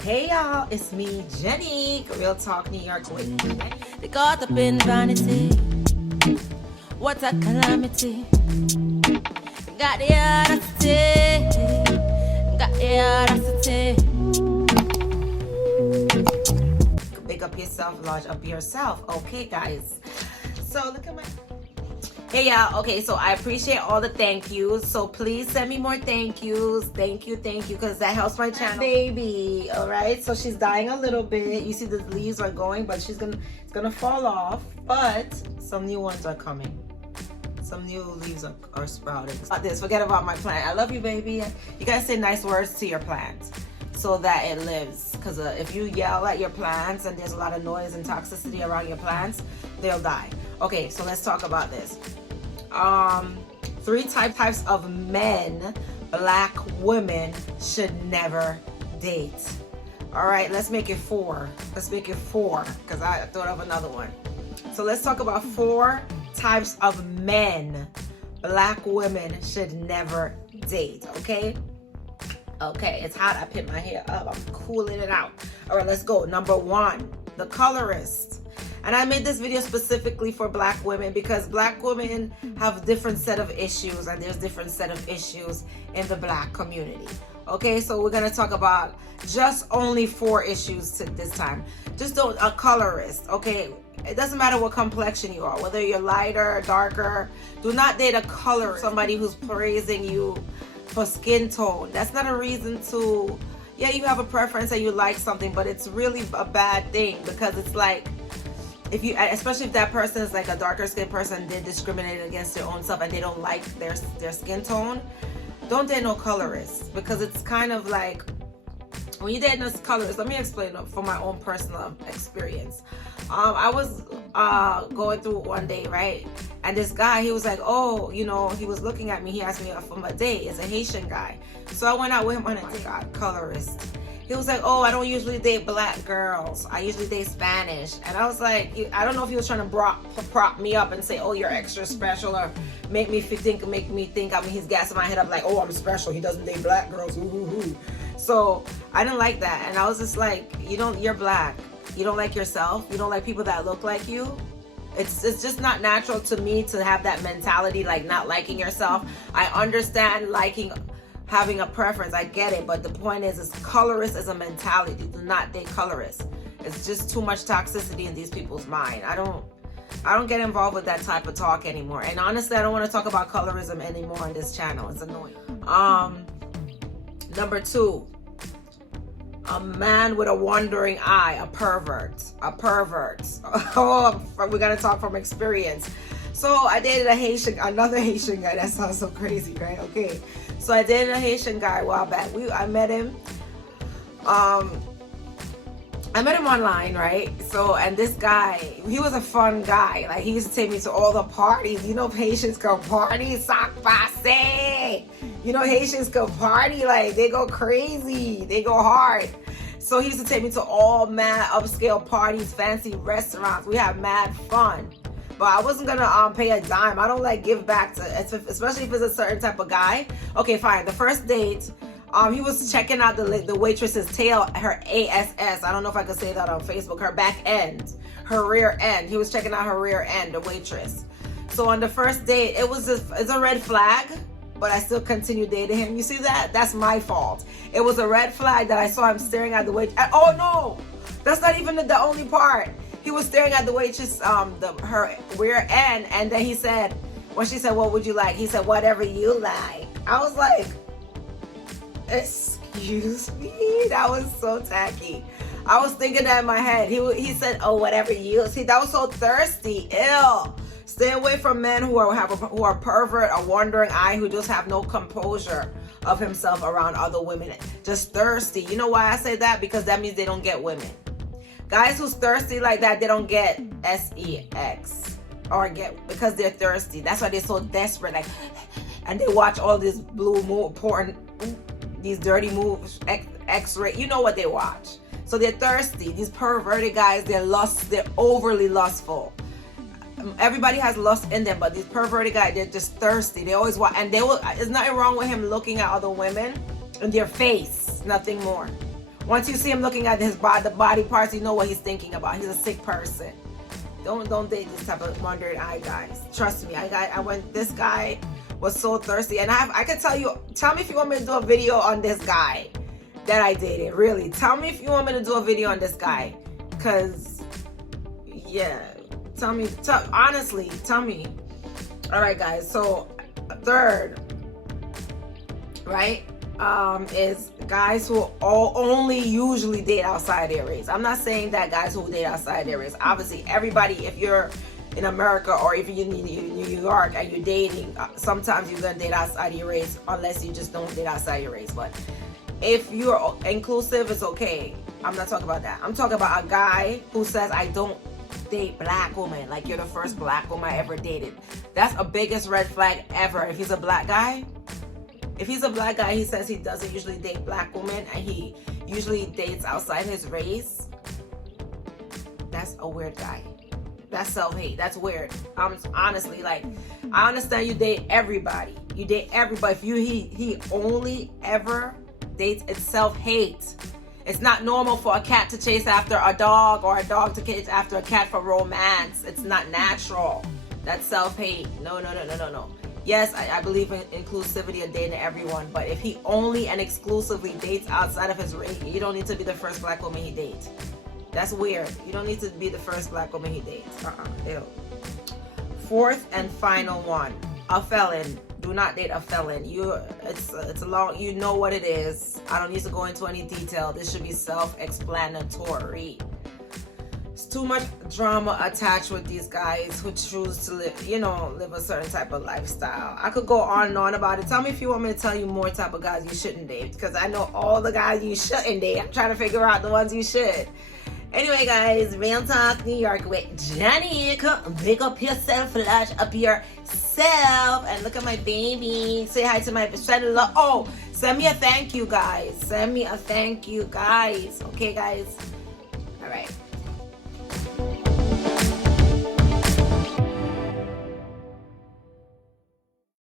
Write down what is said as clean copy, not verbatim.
Hey y'all, it's me, Jenny, Real Talk New York with Jenny. They caught up in vanity. What a calamity. Got the audacity. Got the audacity. Big up yourself, large up yourself. Okay, guys. So look at my... Hey y'all, okay, so I appreciate all the thank yous. So please send me more thank yous. Thank you, because that helps my channel. Baby, all right? So she's dying a little bit. You see the leaves are going, but it's gonna fall off. But some new ones are coming. Some new leaves are sprouting. Forget about my plant. I love you, baby. You guys say nice words to your plant so that it lives. Because if you yell at your plants and there's a lot of noise and toxicity around your plants, they'll die. Okay, so let's talk about this. 3 types of men Black women should never date. All right, let's make it 4. Let's make it 4 because I thought of another one. So let's talk about 4 types of men Black women should never date. Okay, it's hot. I picked my hair up. I'm cooling it out. All right, let's go. Number 1, the colorist. And I made this video specifically for Black women because Black women have different set of issues, and there's different set of issues in the Black community. Okay, so we're gonna talk about just only 4 issues this time. Just a colorist. Okay, it doesn't matter what complexion you are, whether you're lighter, darker. Do not date a colorist, somebody who's praising you for skin tone. That's not a reason to. Yeah, you have a preference and you like something, but it's really a bad thing because it's like, especially if that person is like a darker skinned person, they discriminate against their own self and they don't like their skin tone, don't date no colorist, because it's kind of like when you date this colorist. Let me explain from my own personal experience. I was going through one day, right, and this guy, he was like, oh, he was looking at me, he asked me for a date. It's a Haitian guy, so I went out with him on a date. Colorist. He was like, oh, I don't usually date Black girls. I usually date Spanish. And I was like, I don't know if he was trying to prop me up and say, oh, you're extra special, or make me think. I mean, he's gassing my head up like, oh, I'm special. He doesn't date Black girls. Ooh, ooh, ooh. So I didn't like that. And I was just like, you're Black. You don't like yourself. You don't like people that look like you. It's just not natural to me to have that mentality, like not liking yourself. I understand having a preference, I get it, but the point is colorist is a mentality. Do not date colorists. It's just too much toxicity in these people's mind. I don't get involved with that type of talk anymore. And honestly, I don't want to talk about colorism anymore on this channel. It's annoying. Number 2, a man with a wandering eye, a pervert. Oh, we're gonna talk from experience. So I dated another Haitian guy. That sounds so crazy, right? Okay. So I dated a Haitian guy a while back. I met him. I met him online, right? So, and this guy, he was a fun guy. Like, he used to take me to all the parties. Haitians go party, sac passe. Haitians go party, like, they go crazy. They go hard. So he used to take me to all mad upscale parties, fancy restaurants. We had mad fun. But I wasn't gonna pay a dime. I don't like give back to, especially if it's a certain type of guy. Okay, fine. The first date, he was checking out the waitress's tail, her ASS. I don't know if I could say that on Facebook. Her back end, her rear end. He was checking out her rear end, the waitress. So on the first date, it's a red flag, but I still continued dating him. You see that? That's my fault. It was a red flag that I saw him staring at the waitress. Oh no, that's not even the only part. He was staring at the waitress, her rear end, and then he said, when she said, what would you like? He said, whatever you like. I was like, excuse me? That was so tacky. I was thinking that in my head. He said, oh, whatever you. See, that was so thirsty. Ew. Stay away from men who are pervert, a wandering eye, who just have no composure of himself around other women. Just thirsty. You know why I say that? Because that means they don't get women. Guys who's thirsty like that, they don't get sex because they're thirsty. That's why they're so desperate. Like, and they watch all this blue porn, these dirty movies, X-ray. You know what they watch. So they're thirsty. These perverted guys, they're overly lustful. Everybody has lust in them, but these perverted guys, they're just thirsty. They always want, and there's nothing wrong with him looking at other women in their face, nothing more. Once you see him looking at the body parts, you know what he's thinking about. He's a sick person. Don't date this type of wandering eye guys. Trust me, this guy was so thirsty, and I can tell you. Tell me if you want me to do a video on this guy that I dated. Really, tell me if you want me to do a video on this guy, cause yeah, honestly, tell me. All right, guys. So third, right, is guys who only usually date outside their race. I'm not saying that guys who date outside their race. Obviously, everybody, if you're in America or if you're in New York and you're dating, sometimes you're gonna date outside your race, unless you just don't date outside your race. But if you're inclusive, it's okay. I'm not talking about that. I'm talking about a guy who says, I don't date black women. Like, you're the first black woman I ever dated. That's a biggest red flag ever. If he's a black guy, he says he doesn't usually date black women and he usually dates outside his race. That's a weird guy. That's self-hate. That's weird. Honestly, like, I understand you date everybody. If he only ever dates, it's self-hate. It's not normal for a cat to chase after a dog or a dog to chase after a cat for romance. It's not natural. That's self-hate. No. Yes, I believe in inclusivity and dating everyone, but if he only and exclusively dates outside of his race, you don't need to be the first black woman he dates. That's weird. You don't need to be the first black woman he dates. Ew. Fourth and final one, a felon. Do not date a felon. It's a long. You know what it is. I don't need to go into any detail. This should be self-explanatory. It's too much drama attached with these guys who choose to live a certain type of lifestyle. I could go on and on about it. Tell me if you want me to tell you more type of guys you shouldn't date, because I know all the guys you shouldn't date. I'm trying to figure out the ones you should. Anyway, guys, Real Talk New York with Jenny. Big up yourself, flash up yourself, and look at my baby. Say hi to my cellular. Oh, send me a thank you, guys. Okay, guys. All right.